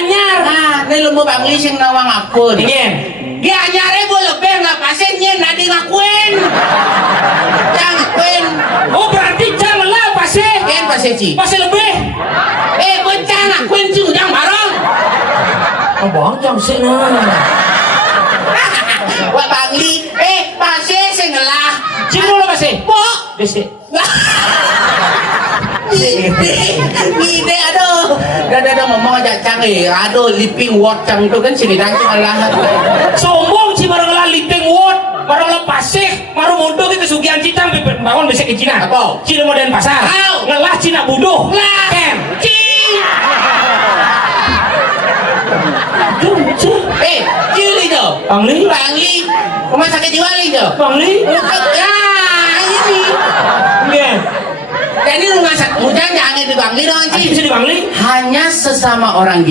anyar. Nah, ini lu mau bangli sing nawang aku. Ngen. Dia anyare boleh lebih nggak pasiennya nadi ngakuin. Jangan ngakuin. Oh berarti jangan lah pasti. Ken pasienci. Pasti lebih. Bocah ngakuin sih ujang bareng. Abang jam sih nah. Wah bangli, pasien sing ngelah. Cino lah pasti. Pok. Desi. Ide aduh. Dah ngomong aja canggih. Aduh liping word cang tu kan sini dancing Allah. Sombong si barang lah liping word, barang lah pasik, baru mundur ke Sugian Citang bangun besok ke Cina. Apa? Cina modern pasar. Ngelah Cina buduh. Lah. Ken. Cili tu. Bangli. Bangli. Rumah sakit jiwa lagi tu. Bangli. Ya, ini. Ngen. Jadi rumah sakit, jangan di Bangli dong, Bisa di Bangli? hanya sesama orang